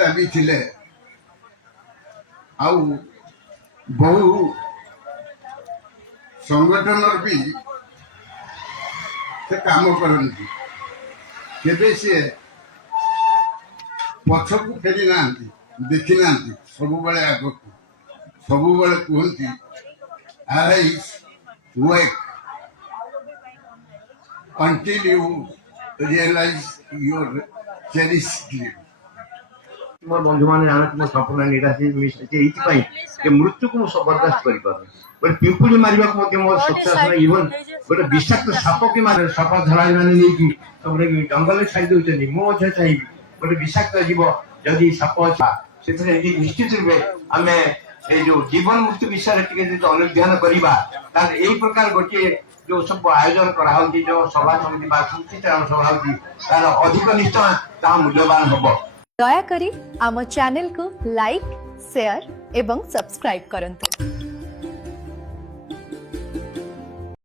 नेता भी थिले आउ बहु संगठन भी से काम करती केबे से पछक फेरी ना देखी ना सब बड़े आग सब बड़े कहती arise work until you realize your cherished dream. मोर बंधु माने जाने तुम सपना निराशी मिसे एइति जे मृत्यु को सब बर्दाश्त करि पाबे पर पिंपुली मारिबा को मते मोर सक्सेस न इवन गोटे विषाक्त साप के मारे साप धराई माने नै कि सबरे जंगल छाई दउछनी मो छ चाहि गोटे विषाक्त जीव जदि साप छा सेथरे निश्चित रूपे हमें ए जो जीवन मुक्ति विषय टिके जे अनुध्यान करिबा तार एई प्रकार गोटे जो सब आयोजन करा होती जो सभा समिति बा सूचित सभा होती तार अधिक निष्ठा ता मूल्यवान हबो। दयाकरी आम चैनल को लाइक शेयर एवं सब्सक्राइब करंतु।